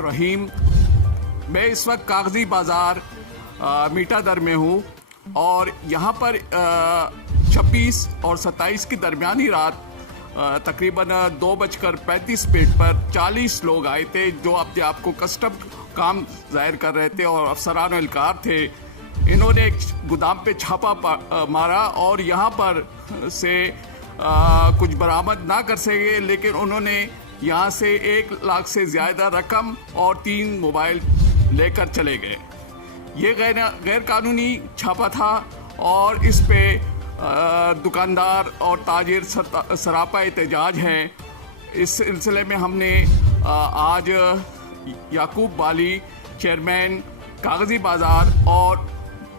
रहीम। मैं इस वक्त कागजी बाज़ार मीठा दर में हूँ और यहाँ पर 26 और 27 की दरमियानी रात तकरीबन 2:35 पर 40 लोग आए थे जो अपने आप को कस्टम काम जाहिर कर रहे थे और अफसरान एहलकार थे। इन्होंने एक गोदाम पे छापा मारा और यहाँ पर से कुछ बरामद ना कर सके, लेकिन उन्होंने यहाँ से 1 लाख से ज़्यादा रकम और 3 मोबाइल लेकर चले गए। ये गैर कानूनी छापा था और इस पे दुकानदार और ताजिर सरापा एहतजाज हैं। इस सिलसिले में हमने आज याकूब बाली, चेयरमैन कागजी बाज़ार और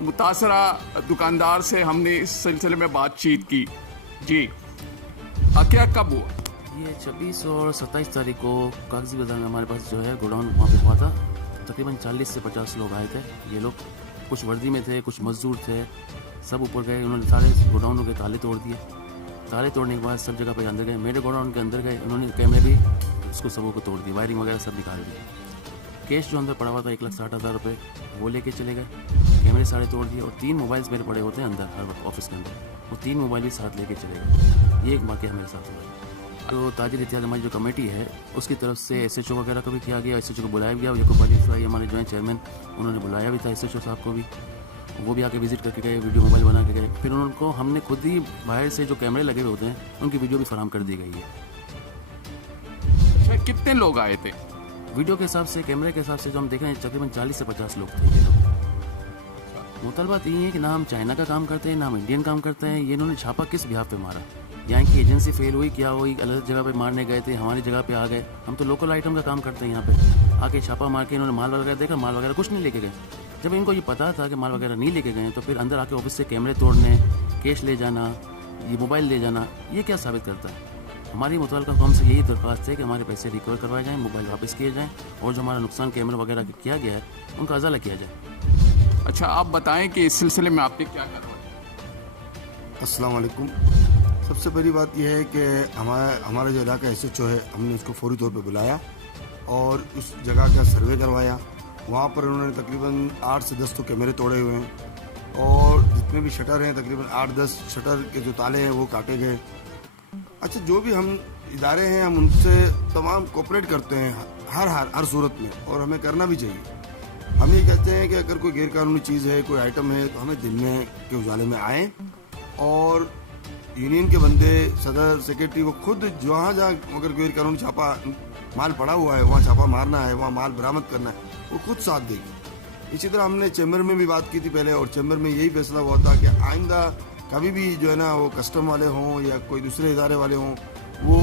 मुतासरा दुकानदार से हमने इस सिलसिले में बातचीत की। जी क्या कब हुआ? ये 26 और 27 तारीख को कागजी बाज़ार में हमारे पास जो है गोडाउन वहाँ पे हुआ था। तकरीबन 40 से 50 लोग आए थे। ये लोग कुछ वर्दी में थे, कुछ मजदूर थे, सब ऊपर गए। उन्होंने सारे गोडाउनों के ताले तोड़ दिए। ताले तोड़ने के बाद सब जगह पे अंदर गए। मेरे गोडाउन के अंदर गए, उन्होंने कैमरे भी उसको सबों को तोड़ दिए, वायरिंग वगैरह सब निकाल दिए। कैश जो अंदर पड़ा हुआ था 1,60,000 रुपये वो लेके चले गए। कैमरे सारे तोड़ दिए और 3 मोबाइल्स मेरे पड़े होते हैं अंदर हर वक्त ऑफिस के अंदर, वो 3 मोबाइल भी साथ लेके चले गए। ये एक वाक़या मेरे साथ हुआ। तो ताजिर इत्तेहाद हमारी जो कमेटी है उसकी तरफ से SHO वगैरह को भी किया गया। SHO को बुलाया गया। याकूब बाली साहब हमारे जो हैं चेयरमैन, उन्होंने बुलाया भी था SHO साहब को भी। वो भी आके विजिट करके गए, वीडियो मोबाइल बना के गए। फिर उनको हमने खुद ही बाहर से जो कैमरे लगे हुए होते हैं उनकी वीडियो भी फराहम कर दी गई है। अच्छा, कितने लोग आए थे? वीडियो के हिसाब से, कैमरे के हिसाब से जो हम देख रहे हैं तकरीबन 40 से 50 लोग थे ये लोग। मुतलबात ये है कि ना हम चाइना का काम करते हैं ना हम इंडियन काम करते हैं। ये इन्होंने छापा किस बिहाफ पे मारा? यहाँ की एजेंसी फेल हुई, क्या हुई, अलग जगह पे मारने गए थे, हमारी जगह पे आ गए। हम तो लोकल आइटम का काम करते हैं। यहाँ पे आके छापा मार के इन्होंने माल वगैरह देखा, माल वगैरह कुछ नहीं लेके गए। जब इनको ये पता था कि माल वगैरह नहीं लेके गए तो फिर अंदर आके ऑफिस से कैमरे तोड़ने, कैश ले जाना, ये मोबाइल ले जाना, ये क्या साबित करता है? हमारी मुतल्लिका कौम से यही दरख्वास्त है कि हमारे पैसे रिकवर करवाए जाएँ, मोबाइल वापस किए जाएँ और जो हमारा नुकसान कैमरा वगैरह किया गया है उनका अजाला किया जाए। अच्छा, आप बताएं कि इस सिलसिले में आपने क्या करवाया? अस्सलाम वालेकुम। सबसे पहली बात यह है कि हमारा जो इलाका SHO है, हमने उसको फौरी तौर पे बुलाया और उस जगह का सर्वे करवाया। वहाँ पर उन्होंने तकरीबन 8 से 10 तो कैमरे तोड़े हुए हैं और जितने भी शटर हैं तकरीबन 8-10 शटर के जो ताले हैं वो काटे गए। अच्छा, जो भी हम इदारे हैं हम उनसे तमाम कोऑपरेट करते हैं हर सूरत में और हमें करना भी चाहिए। हम ये कहते हैं कि अगर कोई गैरकानूनी चीज़ है, कोई आइटम है तो हमें दिन में के उजाले में आएँ और यूनियन के बंदे, सदर, सेक्रेटरी, वो खुद जहाँ अगर गैरकानूनी छापा माल पड़ा हुआ है वहाँ छापा मारना है, वहाँ माल बरामद करना है, वो खुद साथ देगी। इसी तरह हमने चैम्बर में भी बात की थी पहले और चैम्बर में यही फैसला हुआ था कि आइंदा कभी भी जो है ना वो कस्टम वाले हों या कोई दूसरे इदारे वाले हों वो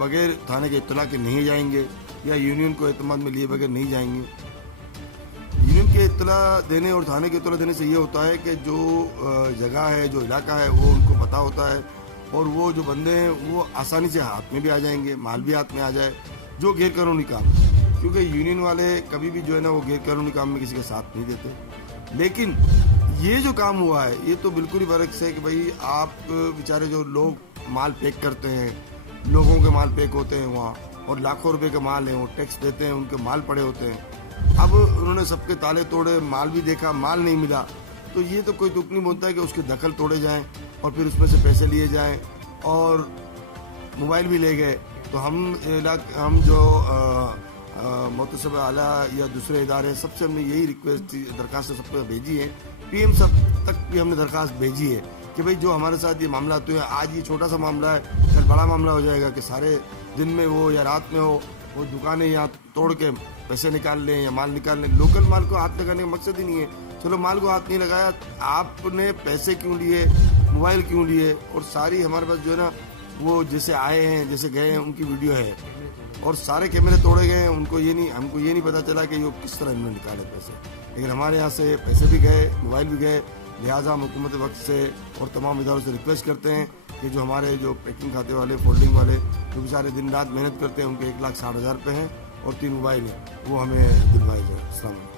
बगैर थाने के इत्तला के नहीं जाएंगे या यूनियन को एतमाद में लिए बगैर नहीं जाएंगे। यूनियन के इत्तला देने और थाने के इत्तला देने से ये होता है कि जो जगह है, जो इलाका है वो उनको पता होता है और वो जो बंदे हैं वो आसानी से हाथ में भी आ जाएंगे, माल भी हाथ में आ जाए, जो गैरकानूनी काम। क्योंकि यूनियन वाले कभी भी जो है ना वो गैरकानूनी काम में किसी का साथ नहीं देते। लेकिन ये जो काम हुआ है ये तो बिल्कुल ही बरक्स है कि भाई आप बेचारे जो लोग माल पैक करते हैं, लोगों के माल पैक होते हैं वहाँ और लाखों रुपए का माल है, वो टैक्स देते हैं, उनके माल पड़े होते हैं। अब उन्होंने सबके ताले तोड़े, माल भी देखा, माल नहीं मिला, तो ये तो कोई दुख नहीं बोलता है कि उसके दखल तोड़े जाएं और फिर उसमें से पैसे लिए जाएं और मोबाइल भी ले गए। तो हम जो मुतसब आला या दूसरे इदारे सबसे हमने यही रिक्वेस्ट दरखास्त सबको भेजी है। PM सब तक भी हमने दरखास्त भेजी है कि भाई जो हमारे साथ ये मामला तो है, आज ये छोटा सा मामला है, कल बड़ा मामला हो जाएगा कि सारे दिन में हो या रात में हो वो दुकानें यहाँ तोड़ के पैसे निकाल लें या माल निकाल लें। लोकल माल को हाथ लगाने का मकसद ही नहीं है। चलो माल को हाथ नहीं लगाया, आपने पैसे क्यों लिए, मोबाइल क्यों लिए, और सारी हमारे पास जो है ना वो जैसे आए हैं जैसे गए हैं उनकी वीडियो है और सारे कैमरे तोड़े गए हैं। हमको ये नहीं पता चला कि ये किस तरह इन्होंने निकाले पैसे, लेकिन हमारे यहाँ से पैसे भी गए, मोबाइल भी गए। लिहाजा हम हुकूमत वक्त से और तमाम इदारों से रिक्वेस्ट करते हैं कि जो हमारे जो पैकिंग खाते वाले, फोल्डिंग वाले जो बेचारे दिन रात मेहनत करते हैं, उनके 1,60,000 रुपये हैं और 3 मोबाइल हैं, वो हमें दिलवाए जाए। अस्सलाम वालेकुम।